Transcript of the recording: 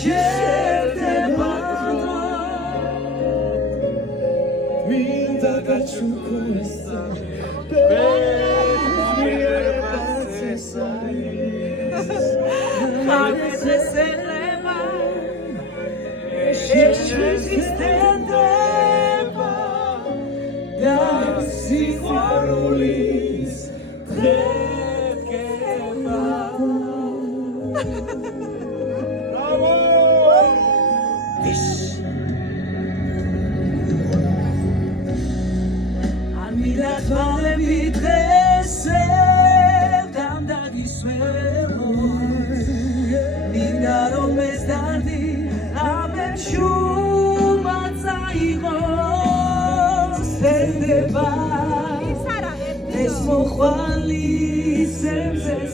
შედება მინდა გაჩუქნისა აღესელება შეშვისდება და სიყვარულის დღეება Bravo! Amirat vale videse dandagi svelo Ningaro mezdandi amen shumatzaigos Tendeba Es mochvali